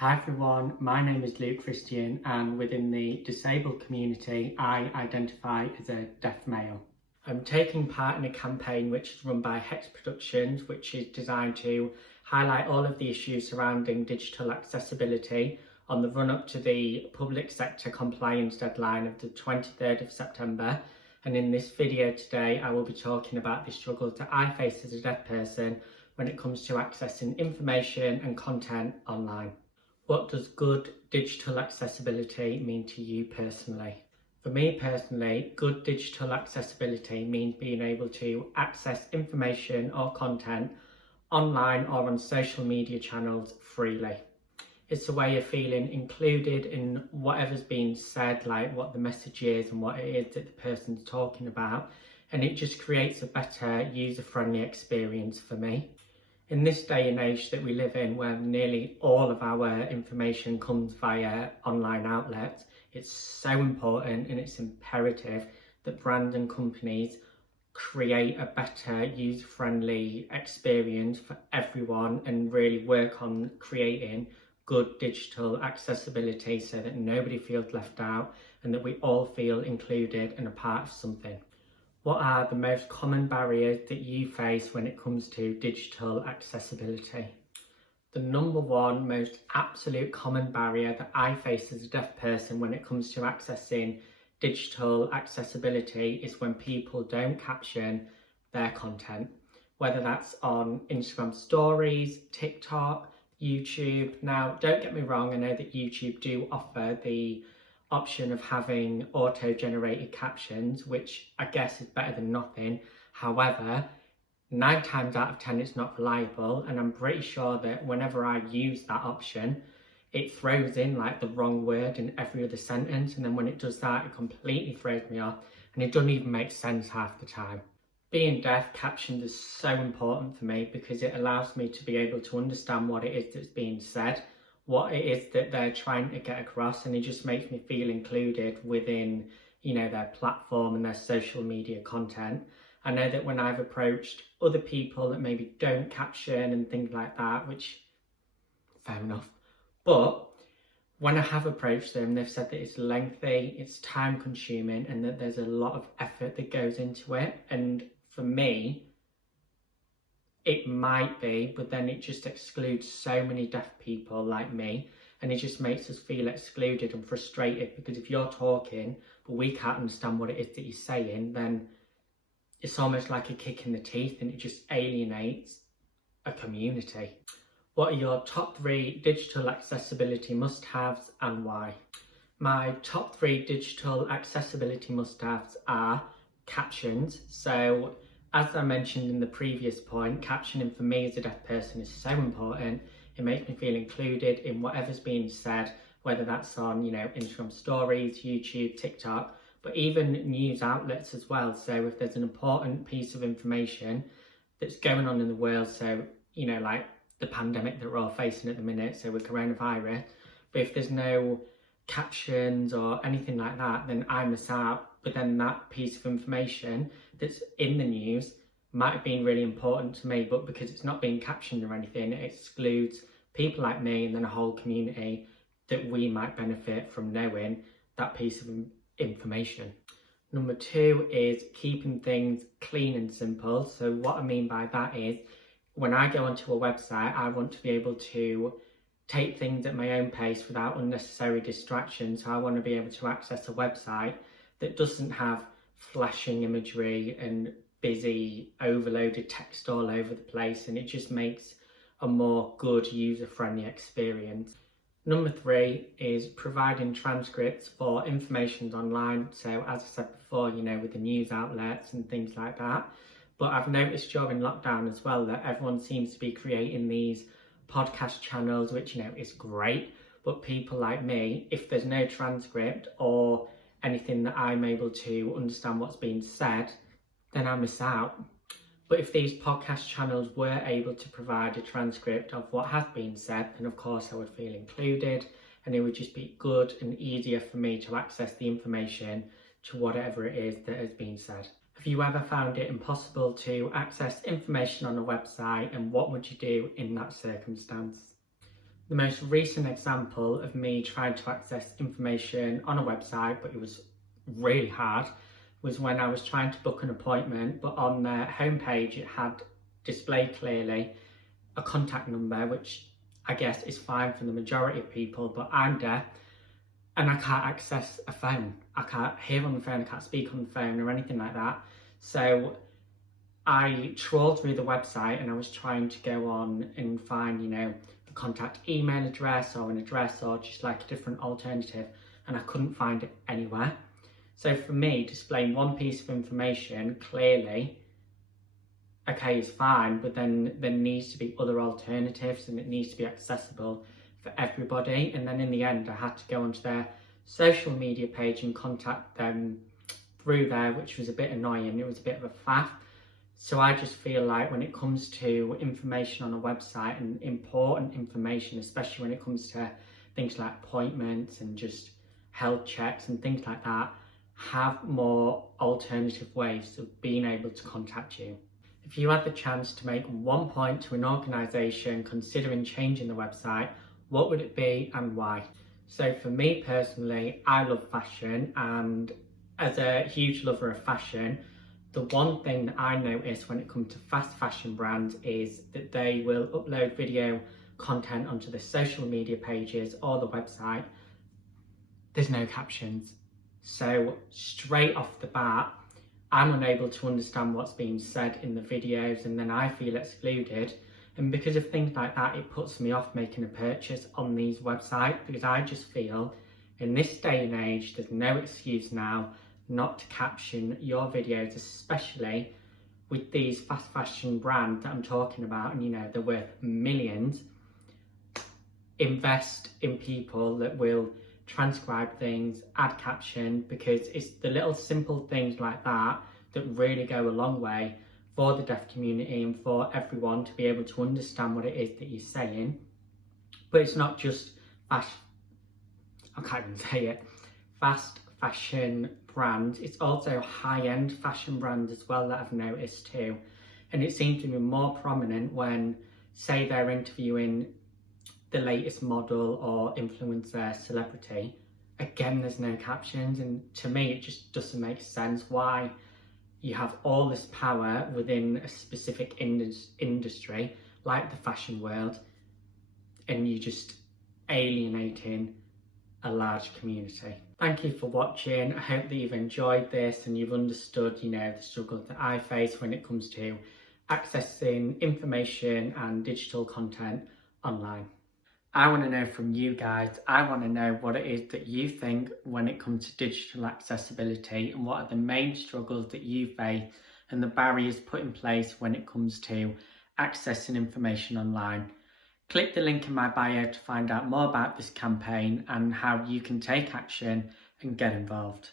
Hi everyone, my name is Luke Christian and within the disabled community I identify as a deaf male. I'm taking part in a campaign which is run by Hex Productions, which is designed to highlight all of the issues surrounding digital accessibility on the run up to the public sector compliance deadline of the 23rd of September. And in this video today I will be talking about the struggles that I face as a deaf person when it comes to accessing information and content online. What does good digital accessibility mean to you personally? For me personally, good digital accessibility means being able to access information or content online or on social media channels freely. It's a way of feeling included in whatever's being said, like what the message is and what it is that the person's talking about, and it just creates a better user-friendly experience for me. In this day and age that we live in, where nearly all of our information comes via online outlets, it's so important and it's imperative that brands and companies create a better user-friendly experience for everyone and really work on creating good digital accessibility so that nobody feels left out and that we all feel included and a part of something. What are the most common barriers that you face when it comes to digital accessibility? The number one most absolute common barrier that I face as a deaf person when it comes to accessing digital accessibility is when people don't caption their content, whether that's on Instagram stories, TikTok, YouTube. Now, don't get me wrong, I know that YouTube do offer the option of having auto-generated captions, which I guess is better than nothing. However, 9 times out of 10 it's not reliable, and I'm pretty sure that whenever I use that option it throws in like the wrong word in every other sentence, and then when it does that it completely throws me off and it doesn't even make sense half the time. Being deaf, captions is so important for me because it allows me to be able to understand what it is that's being said, what it is that they're trying to get across, and it just makes me feel included within, their platform and their social media content. I know that when I've approached other people that maybe don't caption and things like that, which, fair enough, but when I have approached them, they've said that it's lengthy, it's time consuming, and that there's a lot of effort that goes into it. And for me, it might be, but then it just excludes so many deaf people like me, and it just makes us feel excluded and frustrated, because if you're talking but we can't understand what it is that you're saying, then it's almost like a kick in the teeth and it just alienates a community. What are your top 3 digital accessibility must-haves and why? My top 3 digital accessibility must-haves are captions. So as I mentioned in the previous point, captioning for me as a deaf person is so important. It makes me feel included in whatever's being said, whether that's on, Instagram stories, YouTube, TikTok, but even news outlets as well. So if there's an important piece of information that's going on in the world, so, like the pandemic that we're all facing at the minute, so with coronavirus, but if there's no captions or anything like that, then I miss out. But then that piece of information that's in the news might have been really important to me, but because it's not being captioned or anything, it excludes people like me and then a whole community that we might benefit from knowing that piece of information. Number 2 is keeping things clean and simple. So what I mean by that is, when I go onto a website, I want to be able to take things at my own pace without unnecessary distractions. So I want to be able to access a website that doesn't have flashing imagery and busy overloaded text all over the place, and it just makes a more good user-friendly experience. Number 3 is providing transcripts for information online. So as I said before, with the news outlets and things like that. But I've noticed during lockdown as well that everyone seems to be creating these podcast channels, which, is great. But people like me, if there's no transcript or anything that I'm able to understand what's being said, then I miss out. But if these podcast channels were able to provide a transcript of what has been said, then of course I would feel included, and it would just be good and easier for me to access the information to whatever it is that has been said. Have you ever found it impossible to access information on a website, and what would you do in that circumstance? The most recent example of me trying to access information on a website, but it was really hard, was when I was trying to book an appointment, but on their homepage it had displayed clearly a contact number, which I guess is fine for the majority of people, but I'm deaf and I can't access a phone. I can't hear on the phone, I can't speak on the phone or anything like that. So I trawled through the website and I was trying to go on and find, the contact email address or an address or just like a different alternative, and I couldn't find it anywhere. So for me, displaying one piece of information clearly, okay, is fine, but then there needs to be other alternatives and it needs to be accessible for everybody. And then in the end, I had to go onto their social media page and contact them through there, which was a bit annoying. It was a bit of a faff. So I just feel like when it comes to information on a website and important information, especially when it comes to things like appointments and just health checks and things like that, have more alternative ways of being able to contact you. If you had the chance to make one point to an organisation considering changing the website, what would it be and why? So for me personally, I love fashion, and as a huge lover of fashion, the one thing that I notice when it comes to fast fashion brands is that they will upload video content onto the social media pages or the website. There's no captions. So straight off the bat, I'm unable to understand what's being said in the videos, and then I feel excluded. And because of things like that, it puts me off making a purchase on these websites, because I just feel in this day and age, there's no excuse now not to caption your videos, especially with these fast fashion brands that I'm talking about, and they're worth millions. Invest in people that will transcribe things, add caption, because it's the little simple things like that that really go a long way for the deaf community and for everyone to be able to understand what it is that you're saying. But it's not just fast fashion brands, it's also high-end fashion brands as well that I've noticed too. And it seems to be more prominent when, say, they're interviewing the latest model or influencer celebrity. Again, there's no captions, and to me it just doesn't make sense why you have all this power within a specific industry like the fashion world and you just alienating a large community. Thank you for watching. I hope that you've enjoyed this and you've understood, the struggles that I face when it comes to accessing information and digital content online. I want to know from you guys, I want to know what it is that you think when it comes to digital accessibility, and what are the main struggles that you face and the barriers put in place when it comes to accessing information online. Click the link in my bio to find out more about this campaign and how you can take action and get involved.